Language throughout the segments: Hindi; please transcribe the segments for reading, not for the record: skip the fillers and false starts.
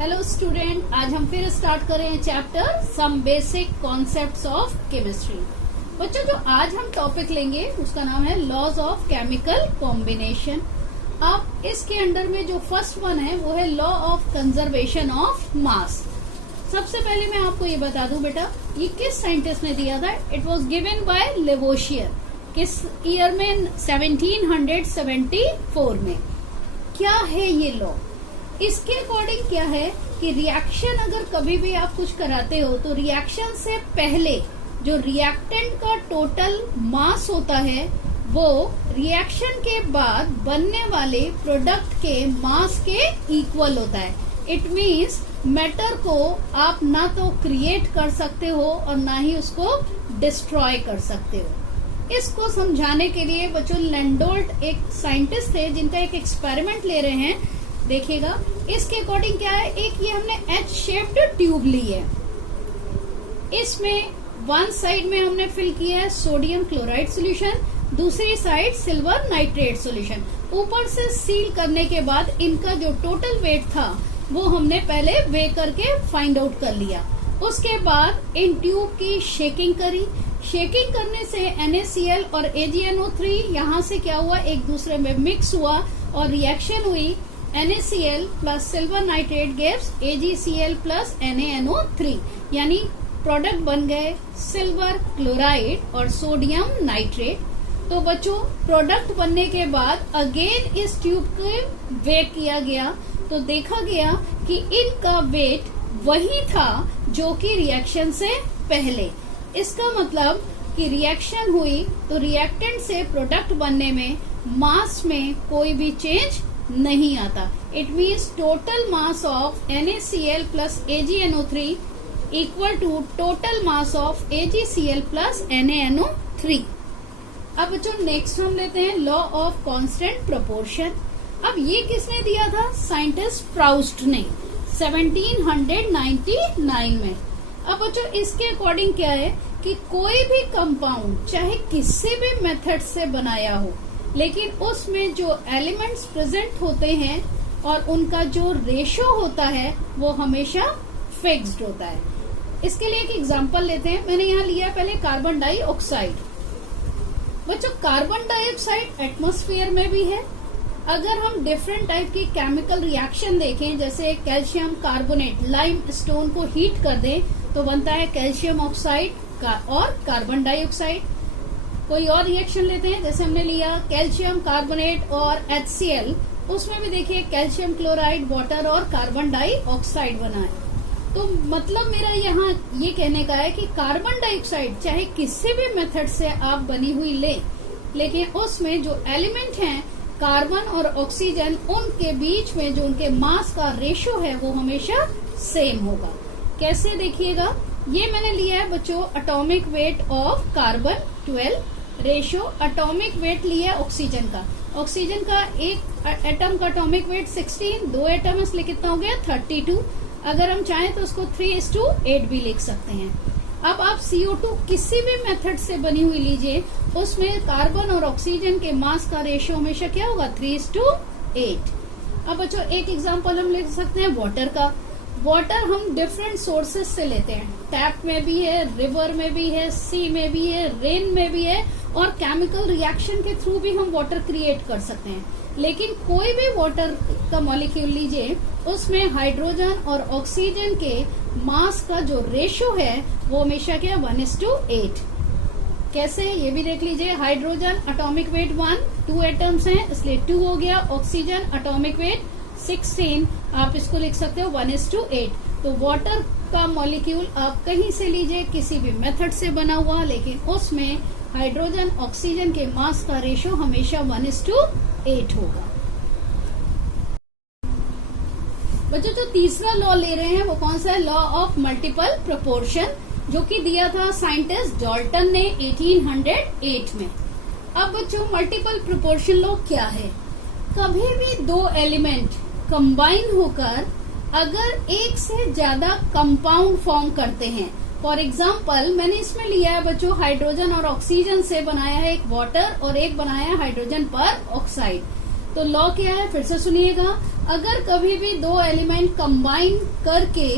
हेलो स्टूडेंट, आज हम फिर स्टार्ट करें chapter some basic concepts of chemistry. बच्चों, जो आज हम टॉपिक लेंगे उसका नाम है लॉज ऑफ केमिकल कॉम्बिनेशन। अब इसके अंडर में जो फर्स्ट वन है वो है law of conservation of mass. सबसे पहले मैं आपको ये बता दूं बेटा, ये किस साइंटिस्ट ने दिया था। It was given by Lavoisier. किस ईयर में? 1774 में। क्या है ये लॉ? इसके अकॉर्डिंग क्या है कि रिएक्शन अगर कभी भी आप कुछ कराते हो तो रिएक्शन से पहले जो रिएक्टेंट का टोटल मास होता है वो रिएक्शन के बाद बनने वाले प्रोडक्ट के मास के इक्वल होता है। इट मीन्स मैटर को आप ना तो क्रिएट कर सकते हो और ना ही उसको डिस्ट्रॉय कर सकते हो। इसको समझाने के लिए बच्चों लैंडोल्ट एक साइंटिस्ट थे जिनका एक एक्सपेरिमेंट ले रहे हैं। देखिएगा इसके अकॉर्डिंग क्या है, एक ये हमने एच शेप्ड ट्यूब ली है। इसमें वन साइड में हमने फिल किया है सोडियम क्लोराइड सॉल्यूशन, दूसरी साइड सिल्वर नाइट्रेट सॉल्यूशन। ऊपर से सील करने के बाद इनका जो टोटल वेट था वो हमने पहले वे करके फाइंड आउट कर लिया। उसके बाद इन ट्यूब की शेकिंग करी। शेकिंग करने से NaCl और AgNO3 यहाँ से क्या हुआ, एक दूसरे में मिक्स हुआ और रिएक्शन हुई। NaCl plus silver nitrate gives AgCl plus NaNO3, यानी प्रोडक्ट बन गए सिल्वर क्लोराइड और सोडियम नाइट्रेट। तो बच्चों प्रोडक्ट बनने के बाद अगेन इस ट्यूब को वे किया गया तो देखा गया कि इनका वेट वही था जो कि रिएक्शन से पहले। इसका मतलब कि रिएक्शन हुई तो रिएक्टेंट से प्रोडक्ट बनने में मास में कोई भी चेंज नहीं आता। It means total mass of NaCl plus AgNO3 equal to total mass of AgCl plus NaNO3। अब बच्चों नेक्स्ट हम लेते हैं लॉ ऑफ कांस्टेंट प्रोपोर्शन। अब ये किसने दिया था? साइंटिस्ट प्राउस्ट ने 1799 में। अब बच्चों इसके अकॉर्डिंग क्या है कि कोई भी कंपाउंड चाहे किसी भी मेथड से बनाया हो लेकिन उसमें जो एलिमेंट्स प्रेजेंट होते हैं और उनका जो रेशो होता है वो हमेशा फिक्स्ड होता है। इसके लिए एक एग्जांपल लेते हैं। मैंने यहाँ लिया है पहले कार्बन डाइऑक्साइड। बच्चों कार्बन डाइऑक्साइड एटमॉस्फेयर में भी है। अगर हम डिफरेंट टाइप की केमिकल रिएक्शन देखें, जैसे कैल्शियम कार्बोनेट लाइम स्टोन को हीट कर दें तो बनता है कैल्शियम ऑक्साइड और कार्बन डाइऑक्साइड। कोई और रिएक्शन लेते हैं, जैसे हमने लिया कैल्शियम कार्बोनेट और HCl, उसमें भी देखिए कैल्शियम क्लोराइड वाटर और कार्बन डाइऑक्साइड बना है। तो मतलब मेरा यहाँ ये कहने का है कि कार्बन डाइऑक्साइड चाहे किसी भी मेथड से आप बनी हुई ले, लेकिन उसमें जो एलिमेंट हैं कार्बन और ऑक्सीजन, उनके बीच में जो उनके मास का रेशो है वो हमेशा सेम होगा। कैसे देखिएगा, ये मैंने लिया है बच्चों atomic weight of carbon 12 ratio atomic weight लिया है ऑक्सीजन का। ऑक्सीजन का एक एटम का एटॉमिक वेट 16, दो एटम इसलिए कितना हो गया 32। अगर हम चाहें तो उसको 3:8 भी लिख सकते हैं। अब आप CO2 किसी भी मेथड से बनी हुई लीजिए, उसमें कार्बन और ऑक्सीजन के मास का रेशियो हमेशा क्या होगा 3:8। अब बच्चों एक एग्जांपल हम लिख सकते हैं वाटर का। वाटर हम डिफरेंट सोर्सेस से लेते हैं, टैप में भी है, रिवर में भी है, सी में भी है, रेन में भी है और केमिकल रिएक्शन के थ्रू भी हम वाटर क्रिएट कर सकते हैं। लेकिन कोई भी वाटर का मॉलिक्यूल लीजिए, उसमें हाइड्रोजन और ऑक्सीजन के मास का जो रेशो है वो हमेशा क्या 1:8। कैसे ये भी देख लीजिए, हाइड्रोजन एटॉमिक वेट 1, 2 एटम्स हैं इसलिए 2 हो गया। ऑक्सीजन एटॉमिक वेट 16, आप इसको लिख सकते हो 1:8। तो वाटर का मॉलिक्यूल आप कहीं से लीजिए, किसी भी मेथड से बना हुआ, लेकिन उसमें हाइड्रोजन ऑक्सीजन के मास का रेशो हमेशा 1:8 होगा। बच्चों जो तीसरा लॉ ले रहे हैं वो कौन सा है? लॉ ऑफ मल्टीपल प्रोपोर्शन, जो कि दिया था साइंटिस्ट डाल्टन ने 1808 में। अब बच्चों मल्टीपल प्रोपोर्शन लॉ क्या है? कभी भी दो एलिमेंट कंबाइन होकर अगर एक से ज्यादा कंपाउंड फॉर्म करते हैं, फॉर एग्जाम्पल मैंने इसमें लिया है बच्चों हाइड्रोजन और ऑक्सीजन से बनाया है एक वाटर और एक बनाया है हाइड्रोजन पर ऑक्साइड। तो लॉ क्या है, फिर से सुनिएगा। अगर कभी भी दो एलिमेंट कंबाइन करके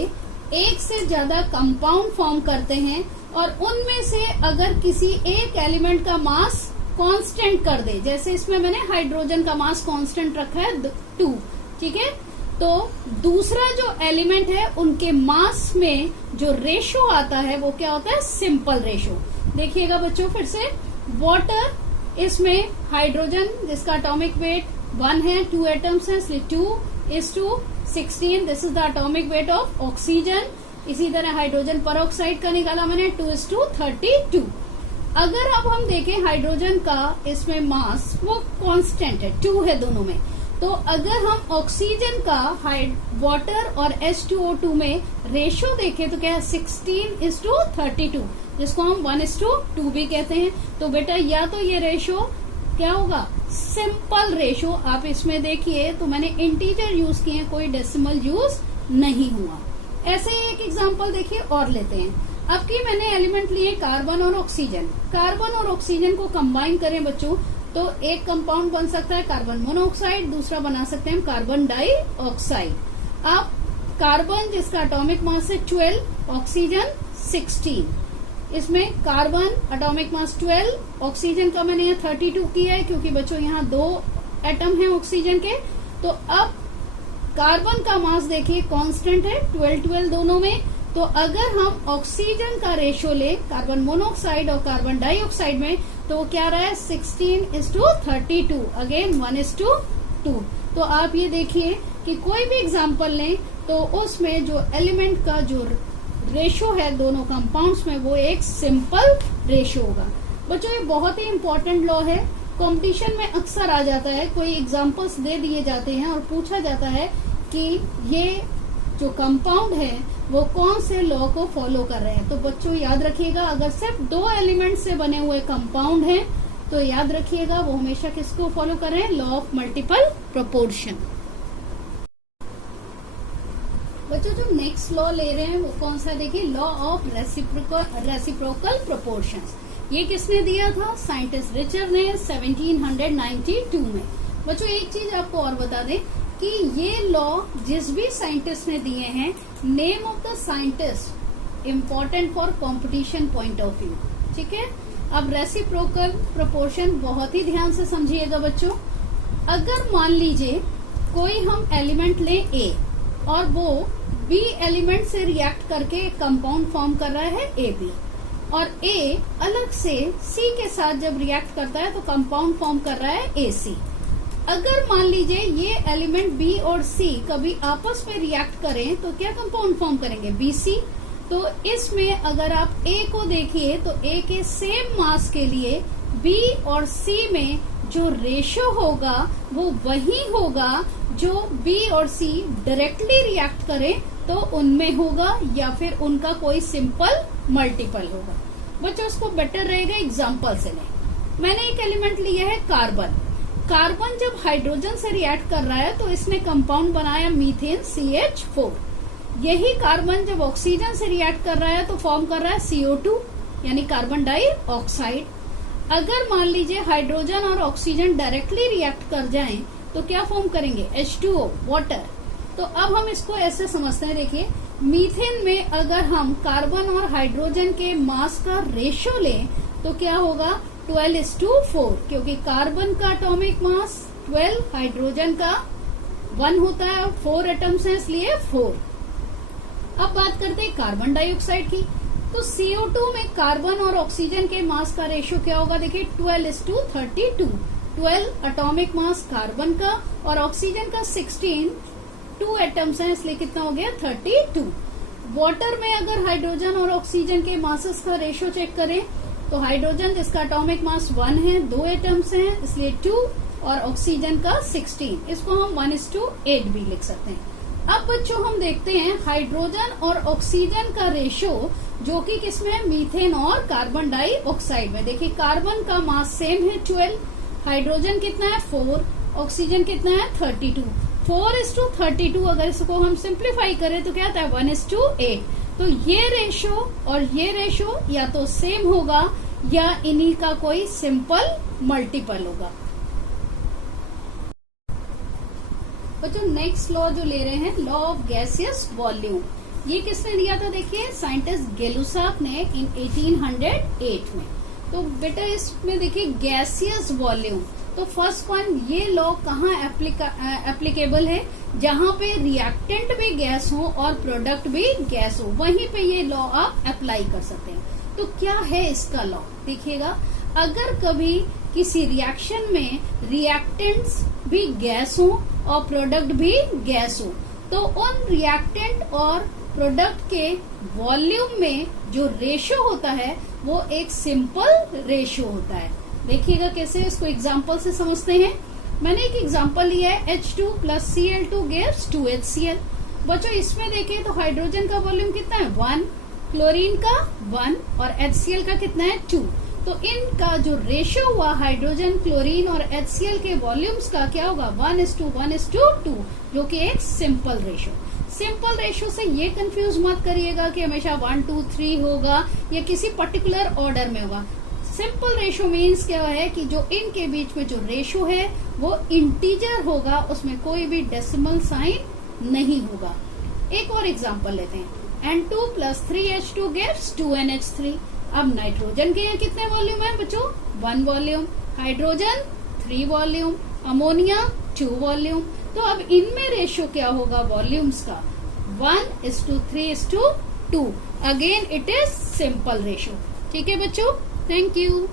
एक से ज्यादा कंपाउंड फॉर्म करते हैं और उनमें से अगर किसी एक एलिमेंट का मास कांस्टेंट कर दे, जैसे इसमें मैंने हाइड्रोजन का मास कांस्टेंट रखा है 2, ठीक है, तो दूसरा जो एलिमेंट है उनके मास में जो रेशो आता है वो क्या होता है, सिंपल रेशो। देखिएगा बच्चों फिर से, वाटर, इसमें हाइड्रोजन जिसका एटॉमिक वेट 1 है, 2 एटम्स हैं, इसलिए 2:16, this is the atomic weight of oxygen. इसी तरह हाइड्रोजन परऑक्साइड का निकाला मैंने 2:32। अगर अब हम देखें हाइड्रोजन का इसमें मास वो कांस्टेंट है, 2 है दोनों में, तो अगर हम ऑक्सीजन का वाटर और H2O2 में रेशो देखें तो क्या है, 16:32, जिसको हम 1:2 भी कहते हैं। तो बेटा या तो ये रेशो क्या होगा, सिंपल रेशो। आप इसमें देखिए तो मैंने इंटीजर यूज किए हैं, कोई डेसिमल यूज नहीं हुआ। ऐसे ही एक एग्जांपल देखिए और लेते हैं। अब की मैंने एलिमेंट लिए कार्बन और ऑक्सीजन। कार्बन और ऑक्सीजन को कंबाइन करें बच्चों तो एक कंपाउंड बन सकता है कार्बन मोनोऑक्साइड, दूसरा बना सकते हैं कार्बन डाइऑक्साइड। अब कार्बन जिसका एटॉमिक मास है 12, ऑक्सीजन 16, इसमें कार्बन एटॉमिक मास 12, ऑक्सीजन का मैंने यहाँ 32 किया है क्योंकि बच्चों यहाँ 2 एटम हैं ऑक्सीजन के। तो अब कार्बन का मास देखिए कांस्टेंट है 12-12 दोनों में। तो अगर हम ऑक्सीजन का रेशो ले कार्बन मोनोऑक्साइड और कार्बन डाइऑक्साइड में तो क्या रहा है, 16:32, अगेन 1:2। तो आप ये देखिए कि कोई भी एग्जांपल लें तो उसमें जो एलिमेंट का जो रेशो है दोनों कंपाउंड्स में वो एक सिंपल रेशो होगा। बच्चों ये बहुत ही इंपॉर्टेंट लॉ है, कंपटीशन में अक्सर आ जाता है, कोई एग्जांपल्स दे दिए जाते हैं और पूछा जाता है कि ये जो कंपाउंड है वो कौन से लॉ को फॉलो कर रहे हैं। तो बच्चों याद रखिएगा, अगर सिर्फ 2 एलिमेंट से बने हुए कंपाउंड हैं तो याद रखिएगा वो हमेशा किसको फॉलो कर रहे हैं, लॉ ऑफ मल्टीपल प्रोपोर्शन। बच्चों जो नेक्स्ट लॉ ले रहे हैं वो कौन सा, देखिए लॉ ऑफ रेसिप्रोकल प्रोपोर्शंस। ये किसने दिया था, साइंटिस्ट रिचर्ड ने 1792 में। बच्चों एक चीज आपको और बता दें कि ये लॉ जिस भी साइंटिस्ट ने दिए हैं, name of the scientist important for competition point of view, ठीक है। अब रेसिप्रोकल प्रोपोर्शन बहुत ही ध्यान से समझिएगा बच्चों। अगर मान लीजिए कोई हम एलिमेंट ले A और वो B एलिमेंट से रिएक्ट करके एक कंपाउंड फॉर्म कर रहा है AB, और A अलग से C के साथ जब रिएक्ट करता है तो कंपाउंड फॉर्म कर रहा है AC। अगर मान लीजिए ये एलिमेंट B और C कभी आपस में रिएक्ट करें तो क्या कंपाउंड फॉर्म करेंगे, BC। तो इसमें अगर आप A को देखिए तो A के सेम मास के लिए B और C में जो रेशो होगा वो वही होगा जो B और C डायरेक्टली रिएक्ट करें तो उनमें होगा, या फिर उनका कोई सिंपल मल्टीपल होगा। बच्चों उसको बेटर रहेगा एग्जाम्पल से लें। मैंने एक एलिमेंट लिया है कार्बन। कार्बन जब हाइड्रोजन से रिएक्ट कर रहा है तो इसने कंपाउंड बनाया मीथेन CH4। यही कार्बन जब ऑक्सीजन से रिएक्ट कर रहा है तो फॉर्म कर रहा है CO2 यानी कार्बन डाइऑक्साइड। अगर मान लीजिए हाइड्रोजन और ऑक्सीजन डायरेक्टली रिएक्ट कर जाएं तो क्या फॉर्म करेंगे, H2O, वाटर। तो अब हम इसको ऐसे समझते हैं, देखिए मीथेन में अगर हम कार्बन और हाइड्रोजन के मास का रेशो लें तो क्या होगा, 12:4, क्योंकि कार्बन का एटॉमिक मास 12, हाइड्रोजन का 1 होता है, 4 एटम्स हैं इसलिए 4। अब बात करते हैं कार्बन डाइऑक्साइड की। तो CO2 में कार्बन और ऑक्सीजन के मास का रेशियो क्या होगा, देखिए 12:32। 12 एटॉमिक मास कार्बन का और ऑक्सीजन का 16, 2 एटम्स हैं इसलिए कितना हो गया, 32। वाटर में अगर हाइड्रोजन और ऑक्सीजन के मासेस का रेशियो चेक करें तो हाइड्रोजन जिसका एटॉमिक मास 1 है, 2 एटम्स हैं इसलिए 2, और ऑक्सीजन का 16, इसको हम 1:8 भी लिख सकते हैं। अब बच्चों हम देखते हैं हाइड्रोजन और ऑक्सीजन का रेशियो जो कि किसमें है, मीथेन और कार्बन डाइऑक्साइड में। देखिए कार्बन का मास सेम है 12, हाइड्रोजन कितना है 4, ऑक्सीजन कितना है 32। 4:32 अगर इसको हम सिंप्लीफाई करें तो क्या आता है 1:8। तो ये रेशो और ये रेशो या तो सेम होगा या इन्हीं का कोई सिंपल मल्टीपल होगा। बच्चों नेक्स्ट लॉ जो ले रहे हैं, लॉ ऑफ गैसियस वॉल्यूम। ये किसने दिया था? देखिए साइंटिस्ट गेलुसाक ने इन 1808 में। तो बेटा इसमें देखिए गैसियस वॉल्यूम, तो फर्स्ट पॉइंट ये लॉ कहाँ एप्लीकेबल है? जहाँ पे रिएक्टेंट भी गैस हो और प्रोडक्ट भी गैस हो, वहीं पे ये लॉ आप अप्लाई कर सकते हैं। तो क्या है इसका लॉ? देखिएगा, अगर कभी किसी रिएक्शन में रिएक्टेंट्स भी गैस हो और प्रोडक्ट भी गैस हो, तो उन रिएक्टेंट और प्रोडक्ट के वॉल्यूम में जो रेशो होता है वो एक सिंपल रेशो होता है। देखिएगा कैसे, इसको एग्जांपल से समझते हैं। मैंने एक एग्जांपल लिया है, H2 plus Cl2 gives 2HCl। बच्चों इसमें देखिए तो हाइड्रोजन का वॉल्यूम कितना है? 1, क्लोरीन का 1 और HCl का कितना है? 2। तो इनका जो रेशो हुआ हाइड्रोजन, क्लोरीन और HCl के वॉल्यूम्स का क्या होगा? 1:1:2, जो कि एक सिंपल रेशो। सिंपल रेशो से ये कंफ्यूज मत करिएगा कि हमेशा 1, 2, 3 होगा या किसी पर्टिकुलर ऑर्डर में होगा। सिंपल रेशो मीन्स क्या है कि जो इनके बीच में जो रेशो है वो इंटीजर होगा, उसमें कोई भी डेसिमल साइन नहीं होगा। एक और एग्जांपल लेते हैं, N2 plus 3H2 gives 2NH3। अब नाइट्रोजन के यहाँ कितने वॉल्यूम है बच्चों? 1 volume, hydrogen 3 volume, ammonia 2 volume. तो अब इनमें रेशो क्या होगा वॉल्यूम्स का? 1:3:2। Again it is simple ratio. ठीक है बच्चों, थैंक यू।